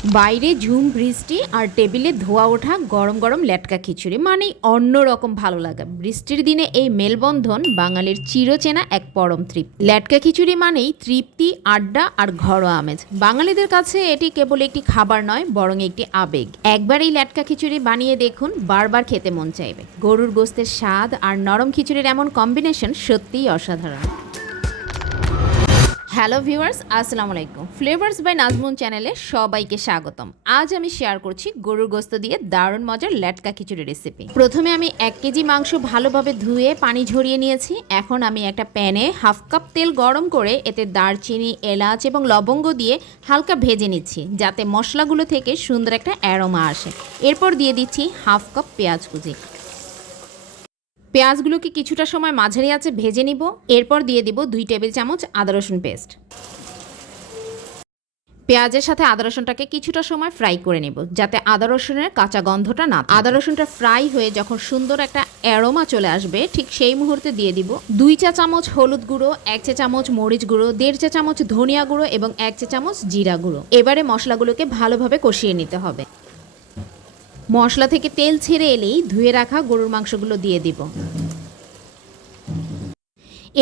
বাইরে ঝুম বৃষ্টি আর টেবিলে ধোয়া ওঠা গরম গরম লেটকা খিচুড়ি মানেই অন্যরকম ভালো লাগা। বৃষ্টির দিনে এই মেলবন্ধন বাঙালির চিরচেনা এক পরম তৃপ্তি। লেটকা খিচুড়ি মানেই তৃপ্তি, আড্ডা আর ঘরোয়া আমেজ। বাঙালিদের কাছে এটি কেবল একটি খাবার নয়, বরং একটি আবেগ। একবার এই লেটকা খিচুড়ি বানিয়ে দেখুন, বারবার খেতে মন চাইবে। গরুর গোস্তের স্বাদ আর নরম খিচুড়ির এমন কম্বিনেশন সত্যিই অসাধারণ। হ্যালো ভিউয়ার্স, আসসালামু আলাইকুম। ফ্লেভার্স বাই নাজমুন চ্যানেলে সবাইকে স্বাগতম। আজ আমি শেয়ার করছি গরুর গোস্ত দিয়ে দারুণ মজার লেটকা খিচুড়ি রেসিপি। প্রথমে আমি 1 কেজি মাংস ভালোভাবে ধুয়ে পানি ঝরিয়ে নিয়েছি। এখন আমি একটা প্যানে হাফ কাপ তেল গরম করে এতে দারচিনি, এলাচ এবং লবঙ্গ দিয়ে হালকা ভেজে নিচ্ছি, যাতে মশলাগুলো থেকে সুন্দর একটা অ্যারোমা আসে। এরপর দিয়ে দিচ্ছি হাফ কাপ পেঁয়াজ কুচি। পেঁয়াজগুলোকে কিছুটা সময় মাঝারি আঁচে ভেজে নিব। এরপর দিয়ে দিব 2 টেবিল চামচ আদা রসুন পেস্ট। পেঁয়াজের সাথে আদা রসুনটাকে কিছুটা সময় ফ্রাই করে নেব, যাতে আদা রসুনের কাঁচা গন্ধটা না থাকে। আদা রসুনটা ফ্রাই হয়ে যখন সুন্দর একটা অ্যারোমা চলে আসবে, ঠিক সেই মুহূর্তে দিয়ে দিব 2 চা চামচ হলুদ গুঁড়ো, 1 চা চামচ মরিচ গুঁড়ো, 1.5 চা চামচ ধনিয়া গুঁড়ো এবং 1 চা চামচ জিরা গুঁড়ো। এবারে মশলাগুলোকে ভালোভাবে কষিয়ে নিতে হবে। মশলা থেকে তেল ছেড়ে এলেই ধুয়ে রাখা গরুর মাংসগুলো দিয়ে দিব।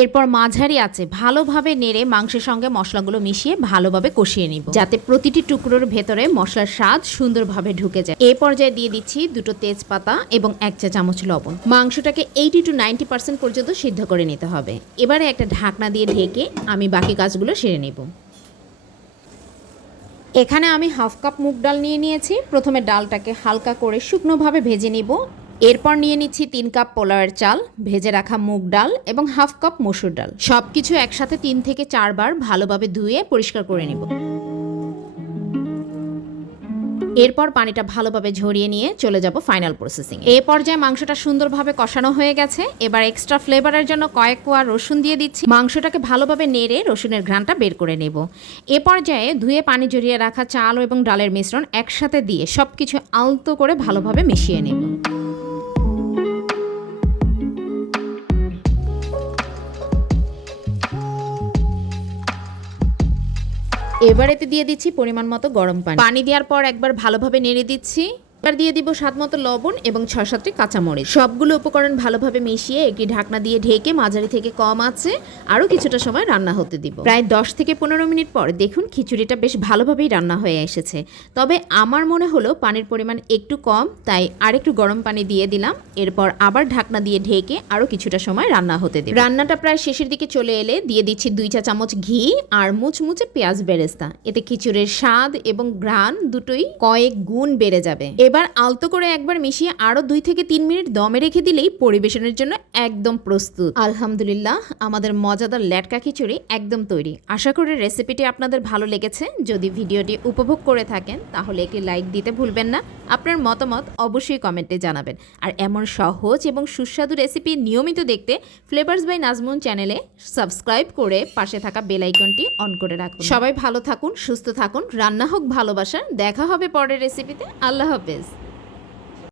এরপর মাঝারি আঁচে ভালোভাবে নেড়ে মাংসের সঙ্গে মশলাগুলো মিশিয়ে ভালোভাবে কষিয়ে নিব, যাতে প্রতিটি টুকরোর ভেতরে মশলার স্বাদ সুন্দরভাবে ঢুকে যায়। এই পর্যায়ে দিয়ে দিচ্ছি 2 তেজপাতা এবং 1 চা চামচ লবণ। মাংসটাকে 80 to 90% পর্যন্ত সিদ্ধ করে নিতে হবে। এবারে একটা ঢাকনা দিয়ে ঢেকে আমি বাকি কাজগুলো সেরে নেব। এখানে আমি হাফ কাপ মুগ ডাল নিয়ে নিয়েছি। প্রথমে ডালটাকে হালকা করে শুকনোভাবে ভেজে নিব। এরপর নিয়ে নিচ্ছি 3 কাপ পোলাওয়ের চাল, ভেজে রাখা মুগ ডাল এবং হাফ কাপ মসুর ডাল। সবকিছু একসাথে 3 থেকে 4 বার ভালোভাবে ধুয়ে পরিষ্কার করে নিব। এরপর পানিটা ভালোভাবে ঝরিয়ে নিয়ে চলে যাব ফাইনাল প্রসেসিং। এই পর্যায়ে মাংসটা সুন্দরভাবে কষানো হয়ে গেছে। এবার এক্সট্রা ফ্লেভারের জন্য কয়েক কোয়া রসুন দিয়ে দিচ্ছি। মাংসটাকে ভালোভাবে নেড়ে রসুনের ঘ্রাণটা বের করে নেব। এ পর্যায়ে ধুয়ে পানি ঝরিয়ে রাখা চাল এবং ডালের মিশ্রণ একসাথে দিয়ে সবকিছু আলতো করে ভালোভাবে মিশিয়ে নেব। এবার এতে দিয়ে দিচ্ছি পরিমাণ মতো গরম পানি। পানি দেওয়ার পর একবার ভালোভাবে নেড়ে দিচ্ছি। এবার দিয়ে দিব স্বাদ মতো লবণ এবং 6-7টি কাঁচামরিচ। সবগুলো উপকরণ ভালোভাবে মিশিয়ে একটি ঢাকনা দিয়ে ঢেকে মাঝারি থেকে কম আঁচে আরও কিছুটা সময় রান্না হতে দিব। প্রায় 10 থেকে 15 মিনিট পর দেখুন খিচুড়িটা বেশ ভালোভাবেই রান্না হয়ে এসেছে। তবে আমার মনে হলো পানির পরিমাণ একটু কম, তাই আরেকটু গরম পানি দিয়ে দিলাম। এরপর আবার ঢাকনা দিয়ে ঢেকে আরও কিছুটা সময় রান্না হতে দিব। রান্নাটা প্রায় শেষের দিকে চলে এলে দিয়ে দিচ্ছি 2 চা চামচ ঘি আর মুচমুচে পেঁয়াজ বেরেস্তা। এতে খিচুড়ির স্বাদ এবং ঘ্রাণ দুটোই কয়েক গুণ বেড়ে যাবে। এবার আলতো করে একবার মিশিয়ে আরো 2 থেকে 3 মিনিট দমে রেখে দিলেই পরিবেশনের জন্য একদম প্রস্তুত। আলহামদুলিল্লাহ, আমাদের মজাদার লেটকা খিচুড়ি একদম তৈরি। আশা করি রেসিপিটি আপনাদের ভালো লেগেছে। যদি ভিডিওটি উপভোগ করে থাকেন তাহলে একটি লাইক দিতে ভুলবেন না। আপনার মতামত অবশ্যই কমেন্টে জানাবেন। আর এমন সহজ এবং সুস্বাদু রেসিপি নিয়মিত দেখতে ফ্লেভার্স বাই নাজমুন চ্যানেলে সাবস্ক্রাইব করে পাশে থাকা বেল আইকনটি অন করে রাখুন। সবাই ভালো থাকুন, সুস্থ থাকুন, রান্না হোক ভালোবাসা। দেখা হবে পরের রেসিপিতে। আল্লাহ হাফেজ।